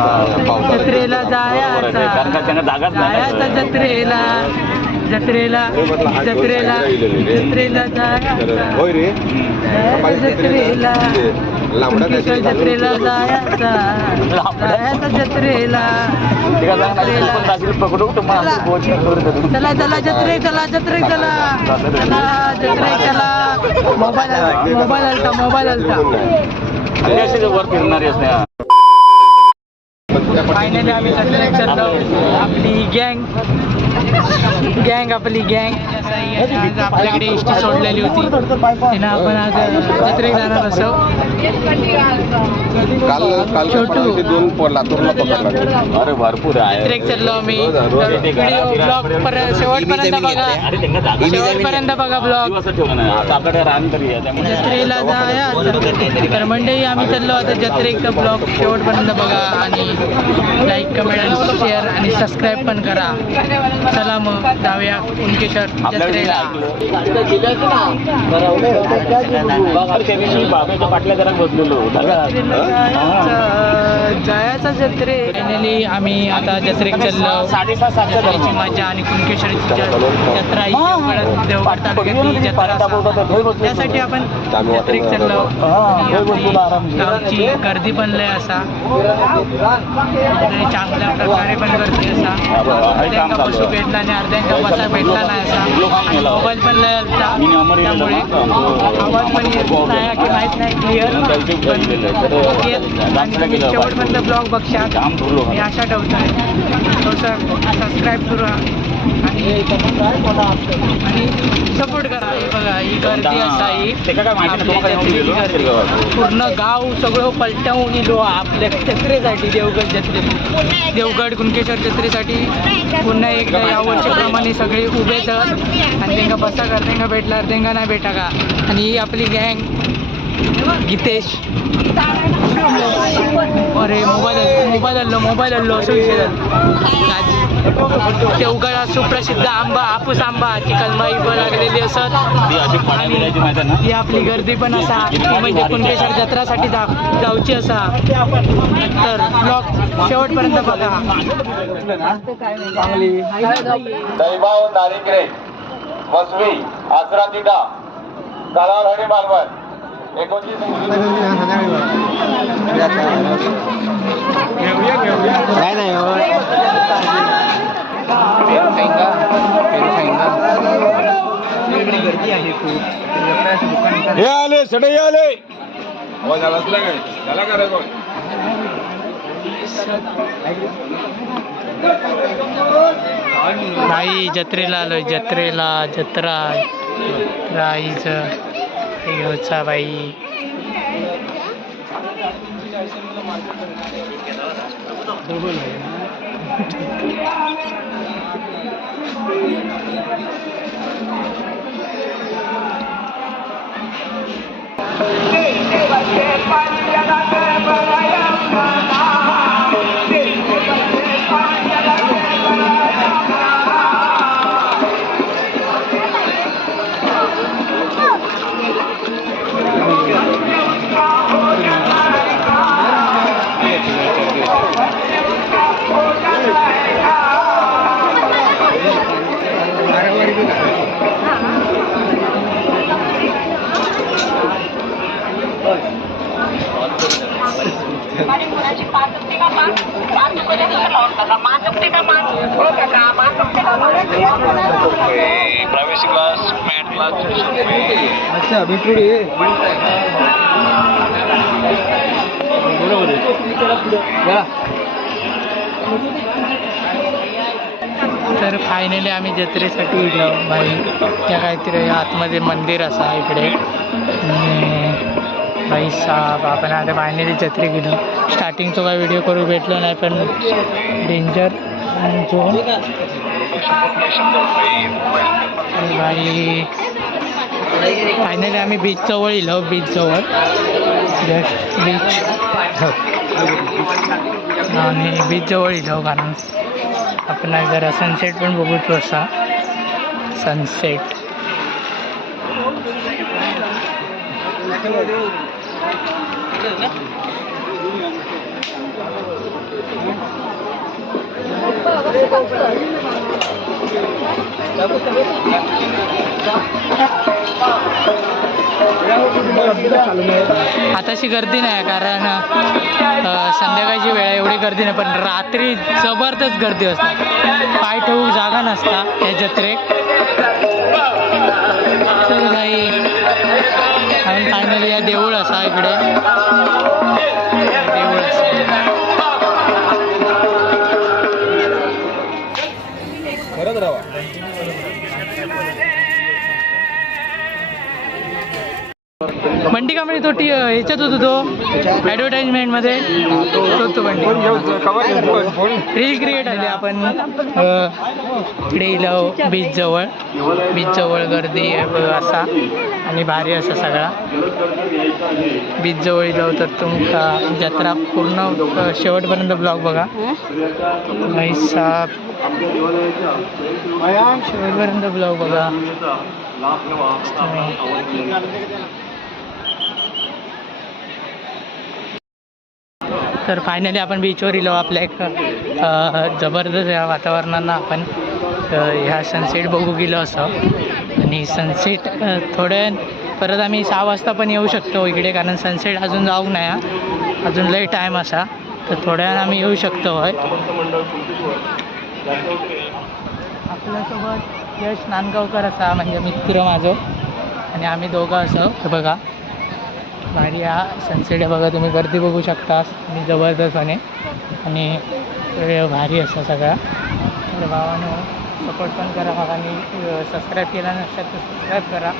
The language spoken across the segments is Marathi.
जत्रेला जायचा जत्रेला जत्रेला जत्रेला जत्रेला जायचा जत्रेला जत्रेला जायचा जत्रेला चला चला जत्रे चला जत्रे चला चला जत्रे चला मोबाईल आलता वर फिरणारी असणे फायनली आम्ही जत्रेत चाललो आपली गँग आपली गँग आपल्याकडे एसटी सोडलेली होती तिनं आपण आज जत्रेत जाणार असो छोटू अरे भरपूर आहे जत्रेत चाललो आम्ही व्हिडिओ ब्लॉग शेवटपर्यंत बघा ब्लॉग आपल्याकडे रान तरी जत्रेला जाया तर मंडळी आम्ही चाललो आता जत्रेचा ब्लॉग शेवटपर्यंत बघा आणि लाईक कमेंट आणि शेअर आणि सबस्क्राईब पण करा चला मग जाऊया कुणकेश्वर जत्रेला पाटल्या जरा बसलेलो जायचा जत्रे फायनली आम्ही आता जत्रेत चाललो जत्रेची मजा आणि कुणकेश्वरची जत्रा ही देवगड तालुक्यातली जत्रा त्यासाठी आपण जत्रेत चाललो गावची गर्दी पण लय असा चांगल्या प्रकारे पण गर्दी असा अर्ध्यांका बसू भेटला आणि अर्ध्यांका बसा भेटला नाही असा मोबाईल पण लय असता त्यामुळे आवाज पण येत नाही की माहीत नाही क्लिअर आणि तुम्ही शेवटपर्यंत ब्लॉग बघशात मी आशा ठेवतोय थोडंसं सबस्क्राईब करा आणि सपोर्ट करा हे बघा ही गर्दी असा ही पूर्ण गाव सगळं पलटवून येलो आपल्या जत्रेसाठी देवगड कुणकेश्वर जत्रेसाठी पुन्हा एकदा यावर्षीप्रमाणे सगळे उभेच आणि त्यांना बसा कर त्यांना भेटला त्यांना नाही भेटा का आणि ही आपली गँग गीतेश अरे मोबाईल आलो असं विषय देवगड सुप्रसिद्ध आंबा हापूस आंबा चिकलमाई पण लागलेली असत ही आपली गर्दी पण असा म्हणजे कुणकेश्वर जत्रासाठी जाऊची असा तर ब्लॉग शेवटपर्यंत बघा दैवाव नारिकरे वसवी आसरा तिटा कालाल हरी मालवण 29 हे आले सडे आले आवाज आला असला काय झाला का रेकॉर्ड भाई जत्रेला आलोय जत्रा राईचं घ्यायचा बाई प्राइवेसी क्लास मैट क्लास अच्छा बिटुडी तर फायनली आम्ही जत्रेसाठी गेलो भाई त्या काहीतरी आतमध्ये मंदिर असा इकडे भाई साहेब आपण आता फायनली जत्रे गेलो स्टार्टिंगचा काय व्हिडिओ करू भेटलो नाही पण डेंजर झोन भाई फायनली आम्ही बीचजवळ येलो बीचजवळ जस्ट बीच आणि बीचजवळ येलो कारण आपण जरा सनसेट पण बघूचो असा सनसेट आताशी गर्दी नाही कारण संध्याकाळची वेळ आहे, एवढी गर्दी नाही, पण रात्री जबरदस्त गर्दी असते, पाय ठेवूक जागा नसता या जत्रेक. तर काही आणि फायनली या देऊळ असा इकडे देऊळ असा. खरंच राहा. बंटी का म्हणजे तो ह्याच्यात होतो तो ॲडव्हर्टाइजमेंटमध्ये तो बंटी रील क्रिएट आले आपण इकडे इलो बीचजवळ गर्दी आहे बघा असा आणि भारी असा सगळा बीचजवळ इलो तर तुमका जत्रा पूर्ण शेवटपर्यंत ब्लॉग बघा. भाई साहेब शेवटपर्यंत ब्लॉग बघा. तर फायनली आपण बीचवर इलो. आपल्या एक जबरदस्त या वातावरणानं आपण ह्या सनसेट बघू गेलो असं. आणि सनसेट थोड्या परत आम्ही 6 वाजता पण येऊ शकतो इकडे कारण सनसेट अजून जाऊक नाही, अजून लई टाईम असा, तर थोड्या वेळानं आम्ही येऊ शकतो. आपल्यासोबत यश नांदगावकर असा म्हणजे मित्र माझं आणि आम्ही दोघं असं. हे बघा भारी हा सनसेट आहे बघा, तुम्ही गर्दी बघू शकता आणि जबरदस्तपणे आणि वेळ भारी असं सगळा. तर भावानो सपोर्ट पण करा बघा आणि सबस्क्राईब केला नसेल तर सबस्क्राईब करा,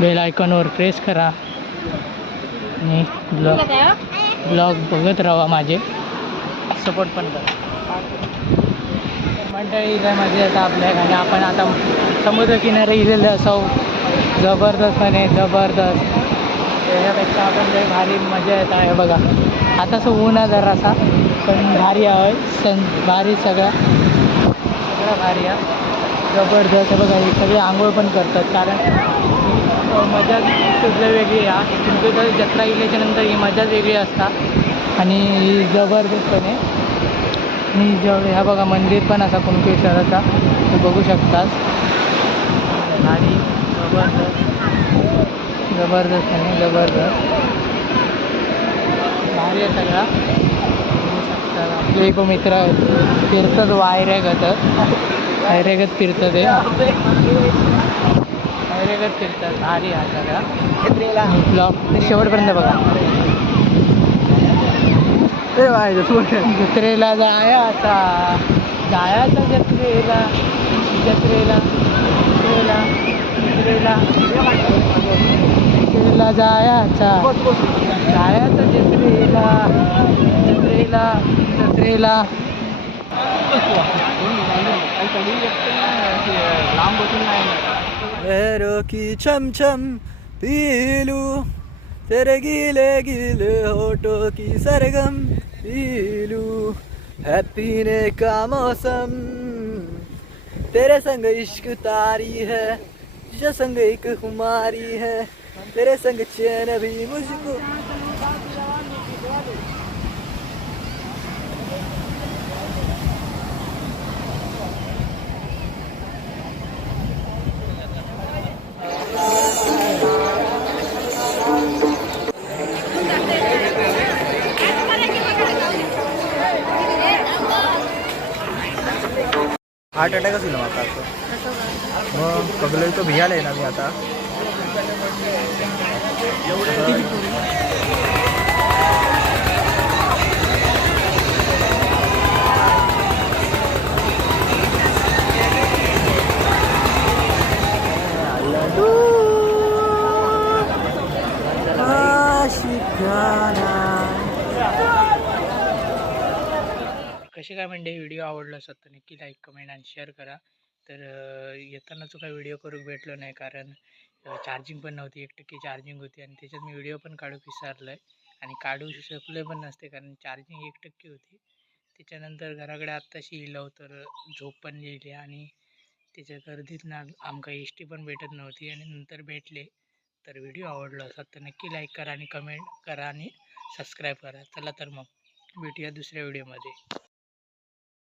बेल आयकॉनवर प्रेस करा आणि ब्लॉग बघत राहा, माझे सपोर्ट पण करा. मंडळी काय मजा येतं आपल्या आणि आपण आता समुद्रकिनारी इलेलं असं जबरदस्तपणे जबरदस्त. त्याच्यापेक्षा आपण लई भारी मजा येत आहे बघा. आता असं ऊन आहे जरासा पण भारी आहे भारी सगळा भारी आहे जबरदस्त. बघा हे सगळे आंघोळ पण करतात कारण मजा सुद्धा वेगळी आहे. कुणकेश्वर जत्रा गेल्याच्या नंतर ही मजाच वेगळी असतात आणि जबरदस्तपणे. आणि ह्या बघा मंदिर पण असा कुणकेश्वराचा ते बघू शकतात आणि जबरदस्त आणि जबरदस्त भारी आहे सगळा बघू शकतात. आपले एक मित्र फिरतात वायऱ्यागत फिरतात ते वायऱ्यागत फिरतात भारी हा सगळा ब्लॉग शेवटपर्यंत बघा. जत्रेला जायचा जत्रेला जत्रेला जत्रेला जत्रेला जत्रेला जायचा जत्रेला जत्रेला जत्रेला. लांब बसून नाही की छम छम पीलू तेरे गीले गीले होठों की सरगम पीलू है पीने का मौसम तेरे संग इश्क तारी है तुझे संग एक खुमारी है तेरे संग चैन भी मुझको. हार्ट अटॅकच होईल आता मग कगलो तो भियाला आहे ना मी आता. कसे काय म्हणजे व्हिडिओ आवडला असेल तर नक्की लाईक कमेंट आणि शेअर करा. तर येतानाच काही व्हिडिओ करू भेटलो नाही कारण चार्जिंग पण नव्हती, 1% चार्जिंग होती आणि त्याच्यात मी व्हिडिओ पण काढू विसरलो आहे आणि काढू शकले पण नसते कारण चार्जिंग 1% होती. त्याच्यानंतर घराकडे आत्ताशी इलो तर झोप पण गेली आणि त्याच्या गर्दीत ना आमका एस टी पण भेटत नव्हती आणि नंतर भेटले. तर व्हिडिओ आवडला असेल तर नक्की लाईक करा आणि कमेंट करा आणि सबस्क्राईब करा. चला तर मग भेटूया दुसऱ्या व्हिडिओमध्ये.